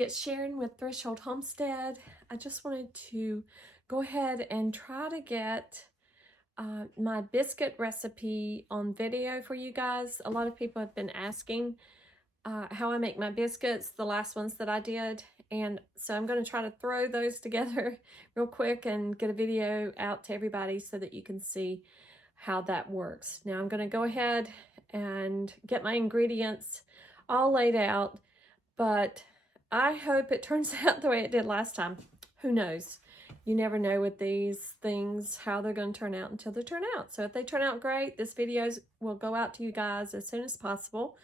it's Sharon with Threshold Homestead. I just wanted to go ahead and try to get my biscuit recipe on video for you guys. A lot of people have been asking how I make my biscuits, the last ones that I did, and so I'm going to try to throw those together real quick and get a video out to everybody so that you can see how that works. Now I'm going to go ahead and get my ingredients all laid out, but I hope it turns out the way it did last time. Who knows? You never know with these things how they're going to turn out until they turn out. So if they turn out great, this video will go out to you guys as soon as possible.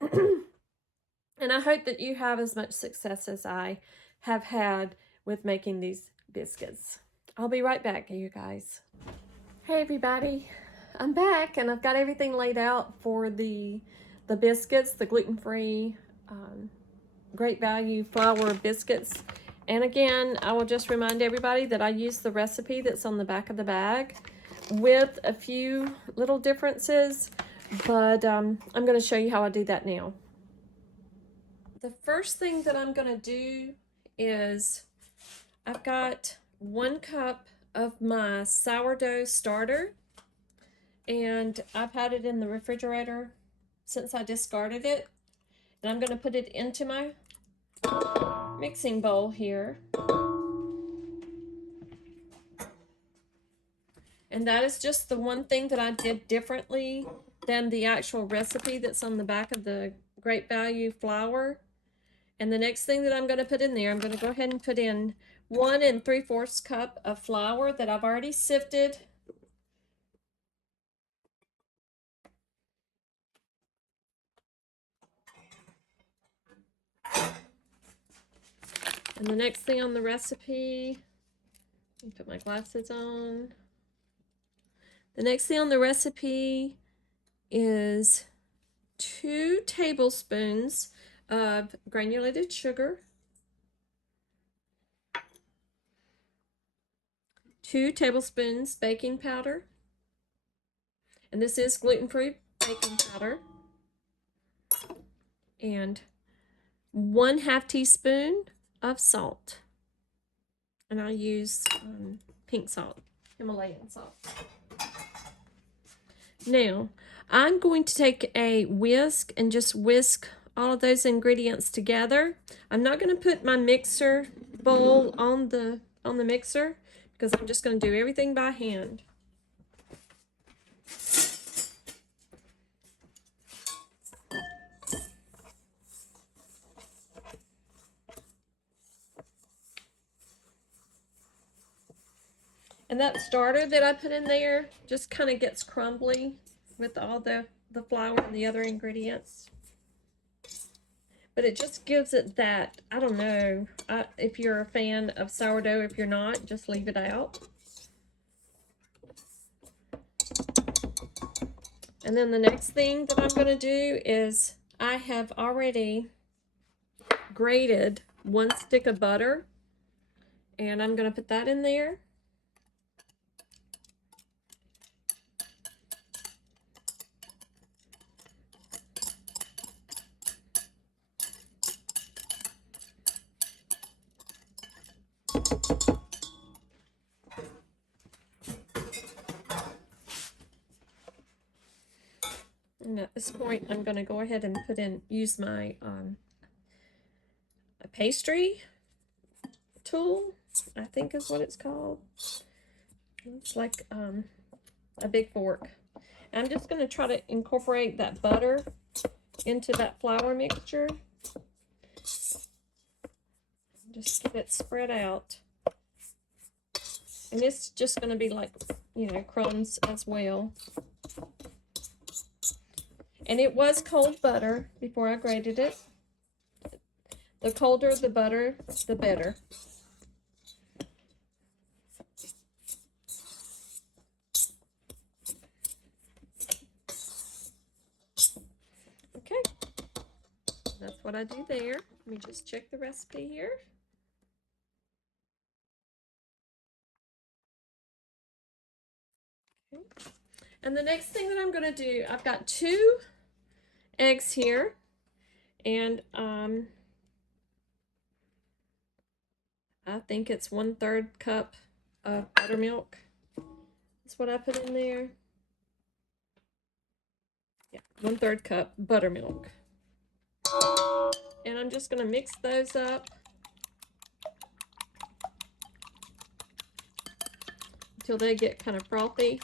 And I hope that you have as much success as I have had with making these biscuits. I'll be right back, you guys. Hey everybody, I'm back and I've got everything laid out for the biscuits, the gluten-free Great Value flour biscuits. And again, I will just remind everybody that I use the recipe that's on the back of the bag with a few little differences, but I'm going to show you how I do that now. The first thing that I'm going to do is I've got 1 cup of my sourdough starter, and I've had it in the refrigerator since I discarded it, and I'm going to put it into my mixing bowl here. And that is just the one thing that I did differently than the actual recipe that's on the back of the Great Value flour. And the next thing that I'm going to put in there, I'm going to go ahead and put in 1 3/4 cup of flour that I've already sifted. And the next thing on the recipe, let me put my glasses on. The next thing on the recipe is 2 tablespoons of granulated sugar, 2 tablespoons baking powder, and this is gluten-free baking powder, and 1/2 teaspoon of salt, and I use pink salt, Himalayan salt. Now I'm going to take a whisk and just whisk all of those ingredients together. I'm not going to put my mixer bowl on the mixer because I'm just going to do everything by hand. And that starter that I put in there just kind of gets crumbly with all the flour and the other ingredients. But it just gives it that, I don't know, if you're a fan of sourdough. If you're not, just leave it out. And then the next thing that I'm going to do is I have already grated 1 stick of butter, and I'm going to put that in there. And at this point, I'm going to go ahead and use my pastry tool, I think is what it's called. It's like a big fork. I'm just going to try to incorporate that butter into that flour mixture. Just get it spread out. And it's just going to be like, you know, crumbs as well. And it was cold butter before I grated it. The colder the butter, the better. Okay, that's what I do there. Let me just check the recipe here. Okay. And the next thing that I'm going to do, I've got 2 eggs here, and I think it's 1/3 cup of buttermilk. That's what I put in there. Yeah, 1/3 cup buttermilk. And I'm just going to mix those up until they get kind of frothy.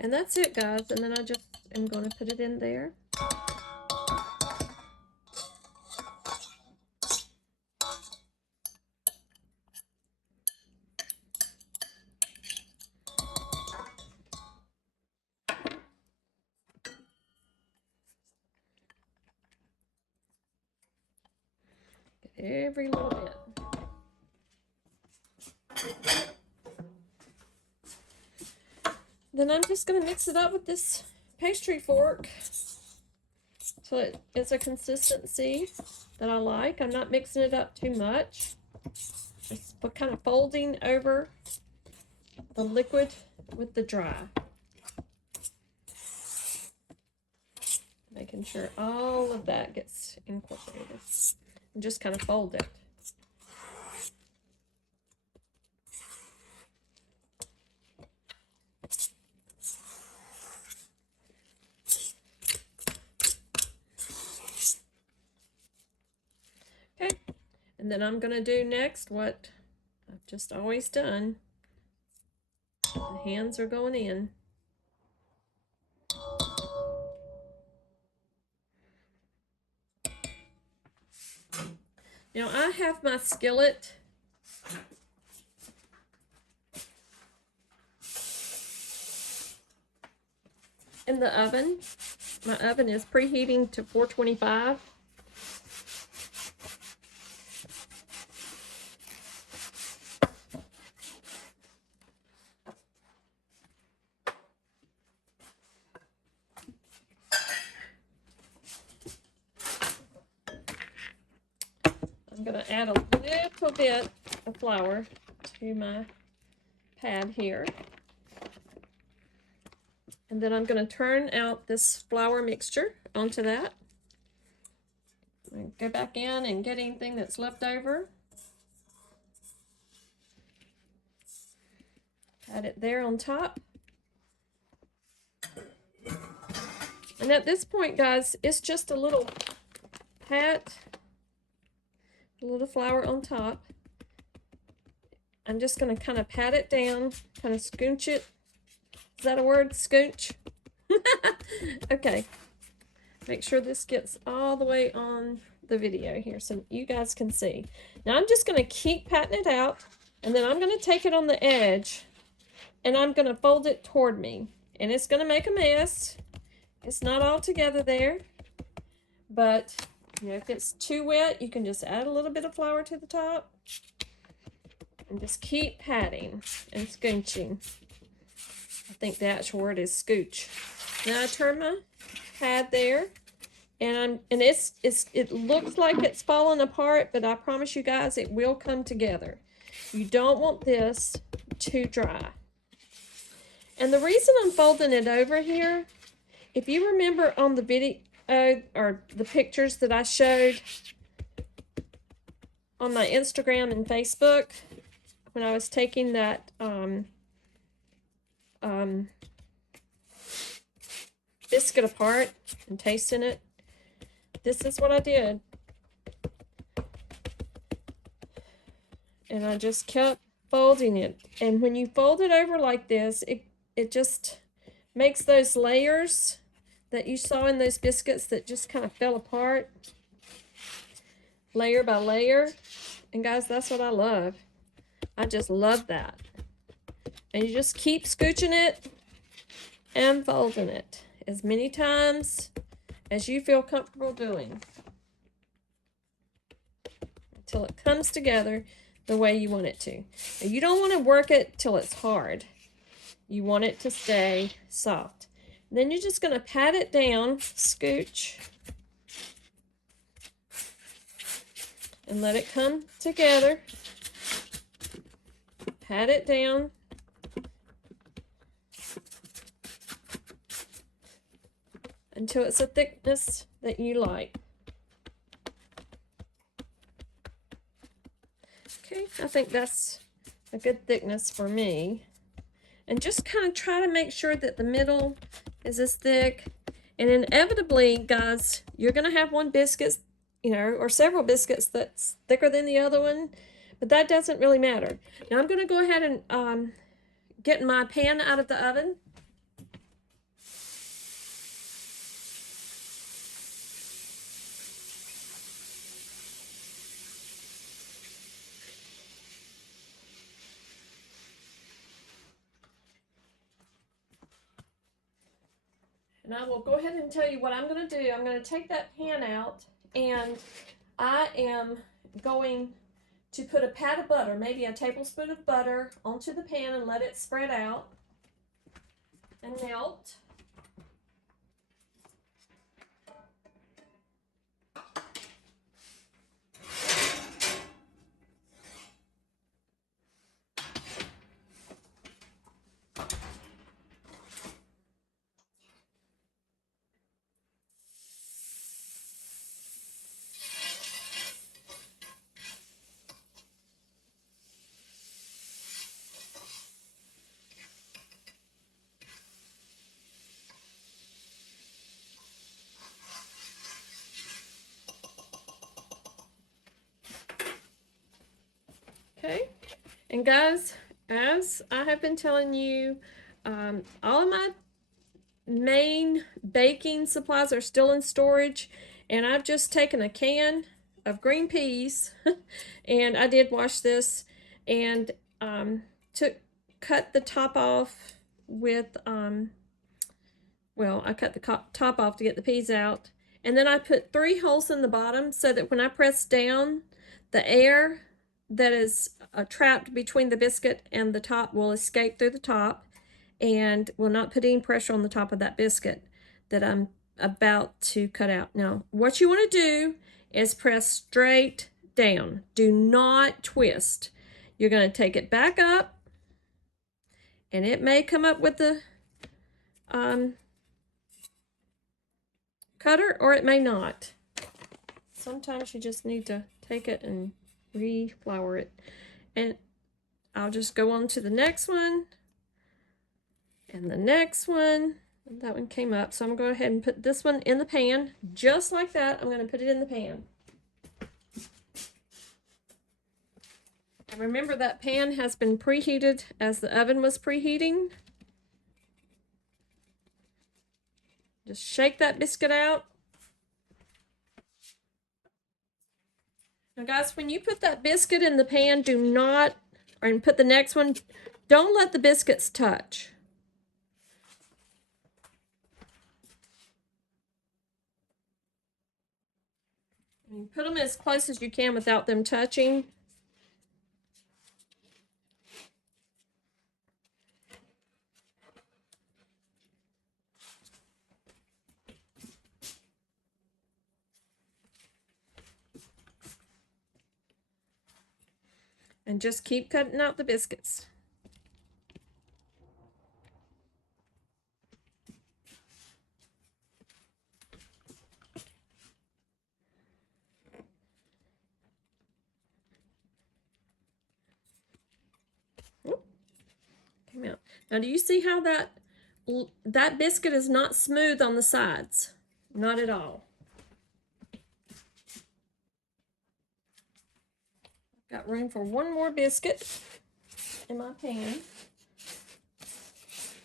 And that's it, guys. And then I just am going to put it in there. Get every little bit. Then I'm just going to mix it up with this pastry fork so it's a consistency that I like. I'm not mixing it up too much. Just kind of folding over the liquid with the dry. Making sure all of that gets incorporated. And just kind of fold it. Okay, and then I'm going to do next what I've just always done. The hands are going in. Now I have my skillet in the oven. My oven is preheating to 425. I'm going to add a little bit of flour to my pad here. And then I'm going to turn out this flour mixture onto that. Go back in and get anything that's left over. Add it there on top. And at this point, guys, it's just a little pat, a little flour on top. I'm just going to kind of pat it down, kind of scooch it. Is that a word? Scooch? Okay. Make sure this gets all the way on the video here so you guys can see. Now I'm just going to keep patting it out, and then I'm going to take it on the edge and I'm going to fold it toward me. And it's going to make a mess. It's not all together there, but you know, if it's too wet, you can just add a little bit of flour to the top and just keep patting and scooching. I think the actual word is scooch. Now I turn my pad there, and it looks like it's falling apart, but I promise you guys it will come together. You don't want this too dry. And the reason I'm folding it over here, if you remember on the video or the pictures that I showed on my Instagram and Facebook when I was taking that biscuit apart and tasting it, this is what I did. And I just kept folding it. And when you fold it over like this, it just makes those layers that you saw in those biscuits that just kind of fell apart, layer by layer. And guys, that's what I love. I just love that. And you just keep scooching it and folding it as many times as you feel comfortable doing until it comes together the way you want it to. Now, you don't want to work it till it's hard. You want it to stay soft. Then you're just going to pat it down, scooch, and let it come together. pat it down. Until it's a thickness that you like. Okay, I think that's a good thickness for me. And just kind of try to make sure that the middle is as thick. And inevitably, guys, you're going to have one biscuit, you know, or several biscuits that's thicker than the other one. But that doesn't really matter. Now I'm going to go ahead and get my pan out of the oven. And I will go ahead and tell you what I'm going to do. I'm going to take that pan out, and I am going to put a pat of butter, maybe a tablespoon of butter, onto the pan and let it spread out and melt. Okay, and guys, as I have been telling you, all of my main baking supplies are still in storage, and I've just taken a can of green peas and I did wash this, and cut the top off with well, I cut the top off to get the peas out, and then I put 3 holes in the bottom so that when I press down, the air that is trapped between the biscuit and the top will escape through the top and will not put any pressure on the top of that biscuit that I'm about to cut out. Now, what you want to do is press straight down. Do not twist. You're going to take it back up, and it may come up with the cutter, or it may not. Sometimes you just need to take it and re-flour it. And I'll just go on to the next one, and the next one. That one came up, so I'm going to go ahead and put this one in the pan, just like that. I'm going to put it in the pan. And remember, that pan has been preheated as the oven was preheating. Just shake that biscuit out. Now guys, when you put that biscuit in the pan, do not, and put the next one, don't let the biscuits touch. You put them as close as you can without them touching. And just keep cutting out the biscuits. Came out. Now, do you see how that biscuit is not smooth on the sides? Not at all. Got room for one more biscuit in my pan.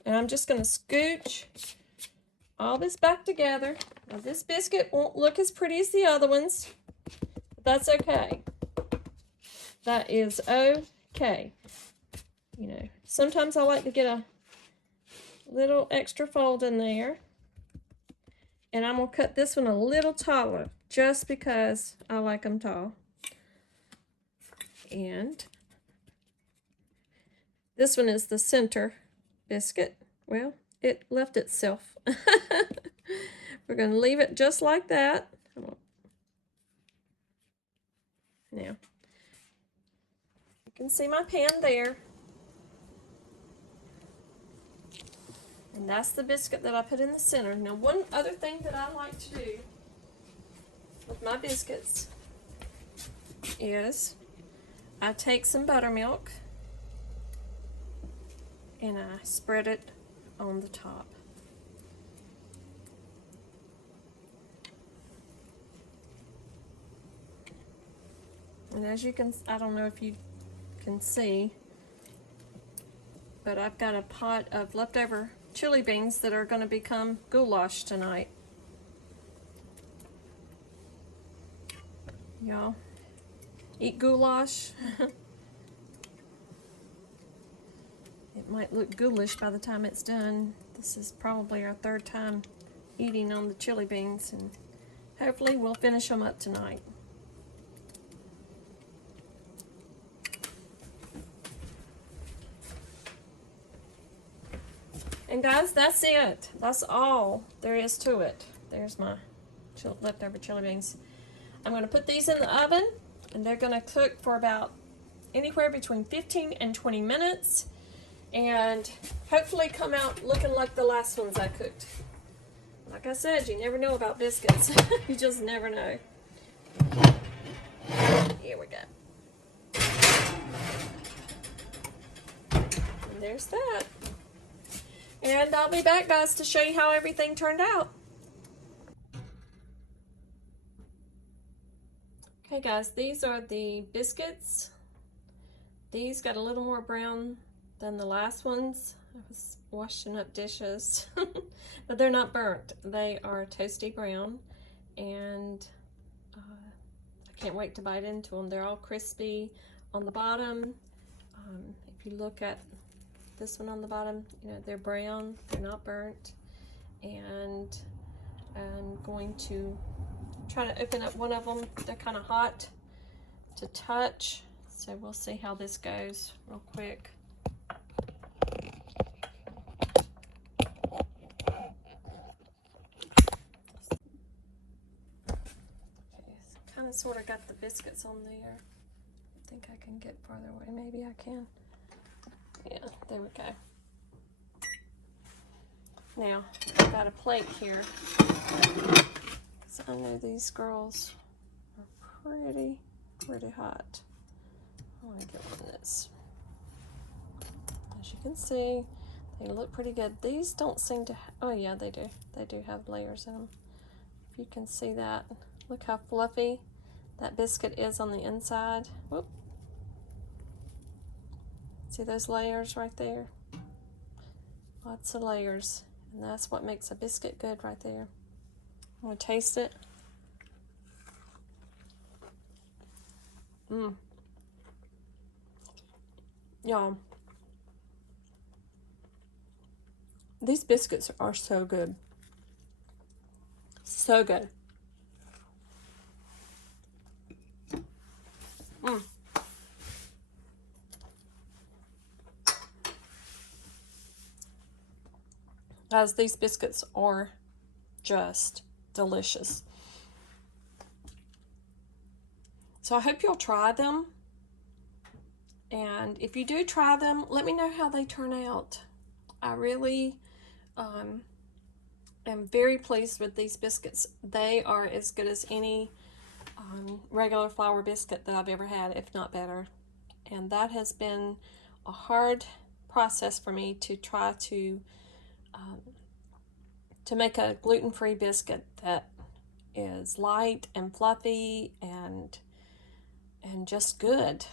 And I'm just going to scooch all this back together. Now, this biscuit won't look as pretty as the other ones, but that's okay. That is okay. You know, sometimes I like to get a little extra fold in there. And I'm going to cut this one a little taller, just because I like them tall. And this one is the center biscuit. Well, it left itself. We're going to leave it just like that. Now, you can see my pan there. And that's the biscuit that I put in the center. Now, one other thing that I like to do with my biscuits is I take some buttermilk and I spread it on the top. And as you can, I don't know if you can see, but I've got a pot of leftover chili beans that are going to become goulash tonight. Y'all eat goulash. It might look ghoulish by the time it's done. This is probably our third time eating on the chili beans, and hopefully we'll finish them up tonight. And guys, that's it. That's all there is to it. There's my leftover chili beans. I'm going to put these in the oven, and they're going to cook for about anywhere between 15 and 20 minutes, and hopefully come out looking like the last ones I cooked. Like I said, you never know about biscuits. You just never know. Here we go. And there's that. And I'll be back, guys, to show you how everything turned out. Okay, guys, these are the biscuits. These got a little more brown than the last ones. I was washing up dishes, but they're not burnt. They are toasty brown, and I can't wait to bite into them. They're all crispy on the bottom. If you look at this one on the bottom, you know, they're brown, they're not burnt. And I'm going to try to open up one of them. They're kind of hot to touch, so we'll see how this goes real quick. Okay, so kind of sort of got the biscuits on there. I think I can get farther away. Maybe I can. Yeah, there we go. Now, I've got a plate here. So I know these girls are pretty hot. I want to get one of this. As you can see, they look pretty good. These don't seem to, oh yeah, they do. They do have layers in them. If you can see that. Look how fluffy that biscuit is on the inside. Whoop. See those layers right there? Lots of layers. And that's what makes a biscuit good right there. I'm going to taste it. Y'all, these biscuits are so good. So good. Guys, these biscuits are just delicious. So I hope you'll try them. And if you do try them, let me know how they turn out. I really am very pleased with these biscuits. They are as good as any regular flour biscuit that I've ever had, if not better. And that has been a hard process for me to try to make a gluten-free biscuit that is light and fluffy and just good.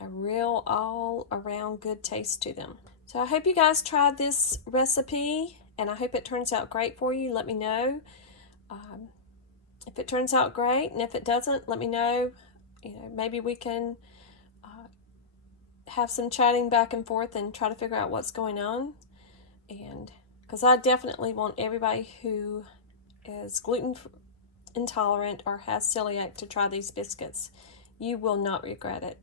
A real all-around good taste to them. So I hope you guys tried this recipe, and I hope it turns out great for you. Let me know if it turns out great, and if it doesn't, let me know. You know, maybe we can have some chatting back and forth and try to figure out what's going on. And because I definitely want everybody who is gluten intolerant or has celiac to try these biscuits. You will not regret it.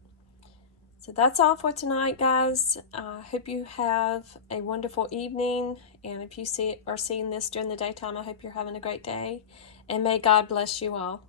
So that's all for tonight, guys. I hope you have a wonderful evening. And if you are seeing this during the daytime, I hope you're having a great day. And may God bless you all.